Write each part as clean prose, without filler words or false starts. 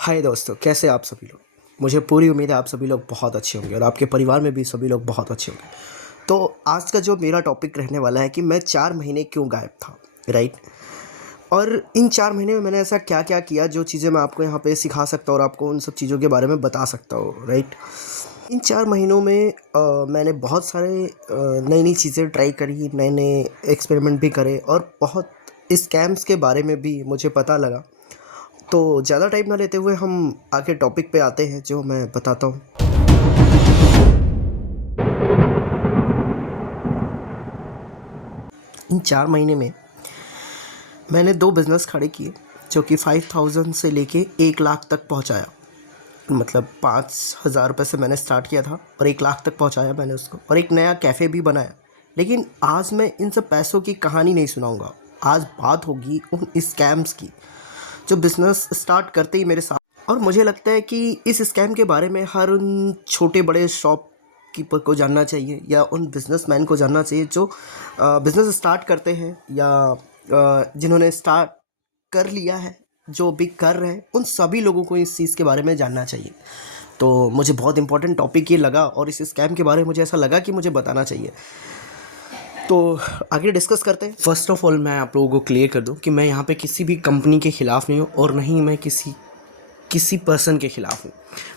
हाय दोस्तों, कैसे आप सभी लोग। मुझे पूरी उम्मीद है आप सभी लोग बहुत अच्छे होंगे और आपके परिवार में भी सभी लोग बहुत अच्छे होंगे। तो आज का जो मेरा टॉपिक रहने वाला है कि मैं 4 महीने क्यों गायब था, राइट। और इन 4 महीने में मैंने ऐसा क्या क्या किया जो चीज़ें मैं आपको यहाँ पे सिखा सकता हूँ और आपको उन सब चीज़ों के बारे में बता सकता हूँ, राइट। इन 4 महीनों में मैंने बहुत सारे नई नई चीज़ें ट्राई करी, नए नए एक्सपेरिमेंट भी करे और बहुत स्कैम्स के बारे में भी मुझे पता लगा। तो ज़्यादा टाइम ना लेते हुए हम आगे टॉपिक पे आते हैं जो मैं बताता हूँ। इन 4 महीने में मैंने 2 बिज़नेस खड़े किए जो कि 5000 से लेके 1 लाख तक पहुँचाया। मतलब 5000 रुपये से मैंने स्टार्ट किया था और 1 लाख तक पहुँचाया मैंने उसको, और एक नया कैफ़े भी बनाया। लेकिन आज मैं इन सब पैसों की कहानी नहीं सुनाऊंगा। आज बात होगी उन स्कैम्स की जो बिज़नेस स्टार्ट करते ही मेरे साथ। और मुझे लगता है कि इस स्कैम के बारे में हर उन छोटे बड़े शॉपकीपर को जानना चाहिए या उन बिजनेसमैन को जानना चाहिए जो बिज़नेस स्टार्ट करते हैं या जिन्होंने स्टार्ट कर लिया है, जो भी कर रहे हैं, उन सभी लोगों को इस चीज़ के बारे में जानना चाहिए। तो मुझे बहुत इंपॉर्टेंट टॉपिक ये लगा और इस स्कैम के बारे में मुझे ऐसा लगा कि मुझे बताना चाहिए। तो आगे डिस्कस करते हैं। फर्स्ट ऑफ ऑल मैं आप लोगों को क्लियर कर दूं कि मैं यहाँ पे किसी भी कंपनी के ख़िलाफ़ नहीं हूँ और नहीं मैं किसी पर्सन के ख़िलाफ़ हूँ।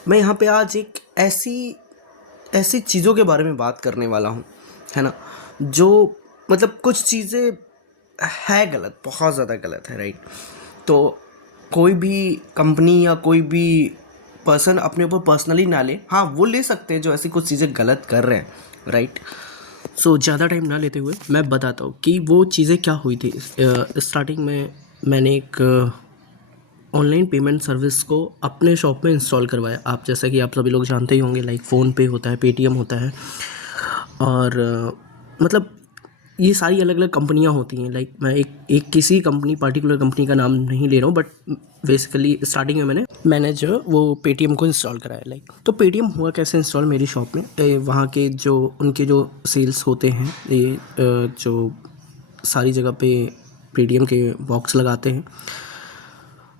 मैं यहाँ पे आज एक ऐसी ऐसी चीज़ों के बारे में बात करने वाला हूँ, है ना, जो मतलब कुछ चीज़ें है गलत, बहुत ज़्यादा गलत है, राइट। तो कोई भी कंपनी या कोई भी पर्सन अपने ऊपर पर्सनली ना ले। हाँ, वो ले सकते हैं जो ऐसी कुछ चीज़ें गलत कर रहे हैं, राइट। सो ज़्यादा टाइम ना लेते हुए मैं बताता हूँ कि वो चीज़ें क्या हुई थी। स्टार्टिंग में मैंने एक ऑनलाइन पेमेंट सर्विस को अपने शॉप में इंस्टॉल करवाया। आप जैसा कि आप सभी लोग जानते ही होंगे, लाइक फ़ोनपे होता है, पेटीएम होता है और मतलब ये सारी अलग अलग कंपनियां होती हैं। लाइक मैं एक किसी कंपनी, पर्टिकुलर कंपनी का नाम नहीं ले रहा हूँ, बट बेसिकली स्टार्टिंग में मैंने जो वो पेटीएम को इंस्टॉल कराया। लाइक तो पेटीएम हुआ कैसे इंस्टॉल मेरी शॉप में। वहाँ के जो उनके जो सेल्स होते हैं, ये जो सारी जगह पे पेटीएम के बॉक्स लगाते हैं,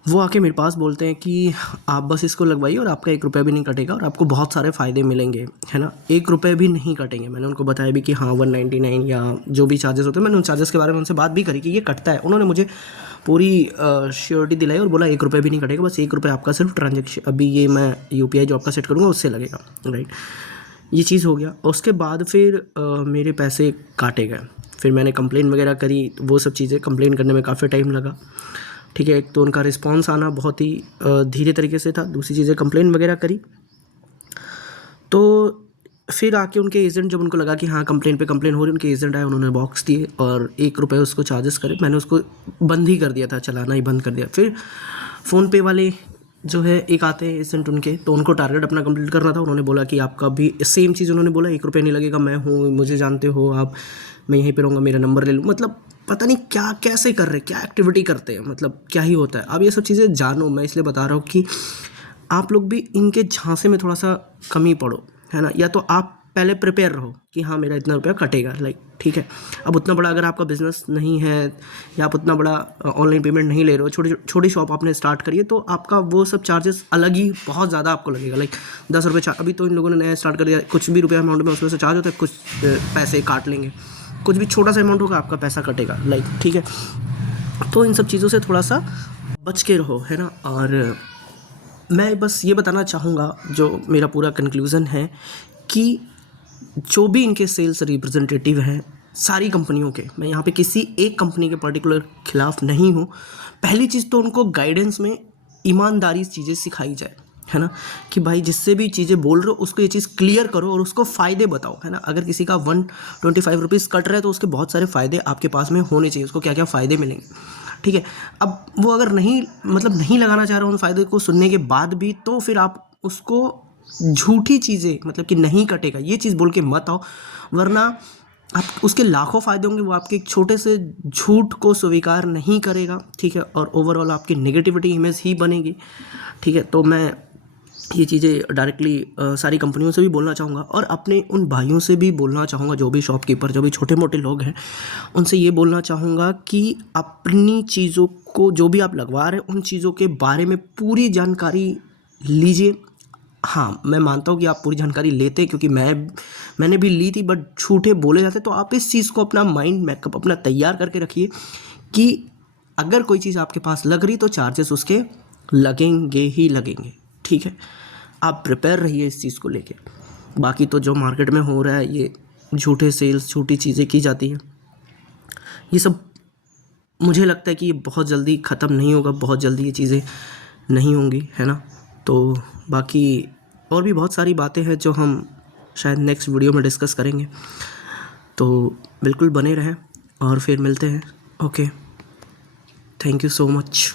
वो आके मेरे पास बोलते हैं कि आप बस इसको लगवाइए और आपका 1 रुपया भी नहीं कटेगा और आपको बहुत सारे फ़ायदे मिलेंगे, है ना। 1 रुपये भी नहीं कटेंगे। मैंने उनको बताया भी कि हाँ 199 या जो भी चार्जेस होते हैं, मैंने उन चार्जेस के बारे में उनसे बात भी करी कि ये कटता है। उन्होंने मुझे पूरी श्योरिटी दिलाई और बोला 1 रुपये भी नहीं कटेगा, बस 1 रुपये आपका सिर्फ ट्रांजेक्शन, अभी ये मैं UPI जो आपका सेट करूँगा उससे लगेगा, राइट। ये चीज़ हो गया। उसके बाद फिर मेरे पैसे काटे गए। फिर मैंने कंप्लेन वगैरह करी, वो सब चीज़ें कंप्लेन करने में काफ़ी टाइम लगा, ठीक है। एक तो उनका रिस्पांस आना बहुत ही धीरे तरीके से था। दूसरी चीज़ें कंप्लेन वगैरह करी तो फिर आके उनके एजेंट, जब उनको लगा कि हाँ कंप्लेन पे कंप्लेन हो रही, उनके एजेंट आए, उन्होंने बॉक्स दिए और 1 रुपये उसको चार्जेस करे। मैंने उसको बंद ही कर दिया था, चलाना ही बंद कर दिया। फिर फ़ोनपे वाले जो है एक आते हैं एजेंट उनके, तो उनको टारगेट अपना कंप्लीट करना था। उन्होंने बोला कि आपका भी सेम चीज़ उन्होंने बोला, 1 रुपये नहीं लगेगा, मैं हूँ, मुझे जानते हो आप, मैं यहीं पे रहूँगा, मेरा नंबर ले लूँ। मतलब पता नहीं क्या कैसे कर रहे, क्या एक्टिविटी करते हैं, मतलब क्या ही होता है। अब ये सब चीज़ें जानो, मैं इसलिए बता रहा हूँ कि आप लोग भी इनके झांसे में थोड़ा सा कमी पड़ो, है ना। या तो आप पहले प्रिपेयर रहो कि हाँ मेरा इतना रुपया कटेगा, लाइक ठीक है। अब उतना बड़ा अगर आपका बिज़नेस नहीं है या आप उतना बड़ा ऑनलाइन पेमेंट नहीं ले रहे हो, छोटी शॉप आपने स्टार्ट करी है, तो आपका वो सब चार्जेस अलग ही बहुत ज़्यादा आपको लगेगा। लाइक 10 रुपये अभी तो इन लोगों ने नया स्टार्ट कर दिया, कुछ भी रुपया अमाउंट में उसमें से चार्ज होता है, कुछ पैसे काट लेंगे, कुछ भी छोटा सा अमाउंट होगा आपका पैसा कटेगा, लाइक ठीक है। तो इन सब चीज़ों से थोड़ा सा बच के रहो, है ना। और मैं बस ये बताना चाहूँगा, जो मेरा पूरा कंक्लूज़न है, कि जो भी इनके सेल्स रिप्रेजेंटेटिव हैं सारी कंपनियों के, मैं यहाँ पे किसी एक कंपनी के पर्टिकुलर खिलाफ नहीं हूँ। पहली चीज़ तो उनको गाइडेंस में ईमानदारी चीज़ें सिखाई जाए, है ना, कि भाई जिससे भी चीज़ें बोल रहे हो उसको ये चीज़ क्लियर करो और उसको फ़ायदे बताओ, है ना। अगर किसी का 125 रुपीज़ कट रहा है तो उसके बहुत सारे फ़ायदे आपके पास में होने चाहिए, उसको क्या क्या फ़ायदे मिलेंगे, ठीक है। अब वो अगर नहीं, मतलब नहीं लगाना चाह रहा उन फ़ायदे को सुनने के बाद भी, तो फिर आप उसको झूठी चीज़ें, मतलब कि नहीं कटेगा ये चीज़ बोल के मत आओ, वरना आप उसके लाखों फ़ायदे होंगे, वो आपके एक छोटे से झूठ को स्वीकार नहीं करेगा, ठीक है। और ओवरऑल आपकी नेगेटिविटी इमेज ही बनेगी, ठीक है। तो मैं ये चीज़ें डायरेक्टली सारी कंपनियों से भी बोलना चाहूँगा और अपने उन भाइयों से भी बोलना चाहूँगा, जो भी शॉपकीपर, जो भी छोटे मोटे लोग हैं, उनसे ये बोलना चाहूँगा कि अपनी चीज़ों को, जो भी आप लगवा रहे हैं, उन चीज़ों के बारे में पूरी लीजिए। हाँ, मैं मानता हूँ कि आप पूरी जानकारी लेते हैं, क्योंकि मैंने भी ली थी, बट झूठे बोले जाते। तो आप इस चीज़ को अपना माइंड मैकअप अपना तैयार करके रखिए कि अगर कोई चीज़ आपके पास लग रही तो चार्जेस उसके लगेंगे ही लगेंगे, ठीक है। आप प्रिपेयर रहिए इस चीज़ को लेके। बाकी तो जो मार्केट में हो रहा है, ये झूठे सेल्स, झूठी चीज़ें की जाती हैं, ये सब मुझे लगता है कि ये बहुत जल्दी ख़त्म नहीं होगा, बहुत जल्दी ये चीज़ें नहीं होंगी, है ना। तो बाकी और भी बहुत सारी बातें हैं जो हम शायद नेक्स्ट वीडियो में डिस्कस करेंगे, तो बिल्कुल बने रहें और फिर मिलते हैं। Okay, thank you so much.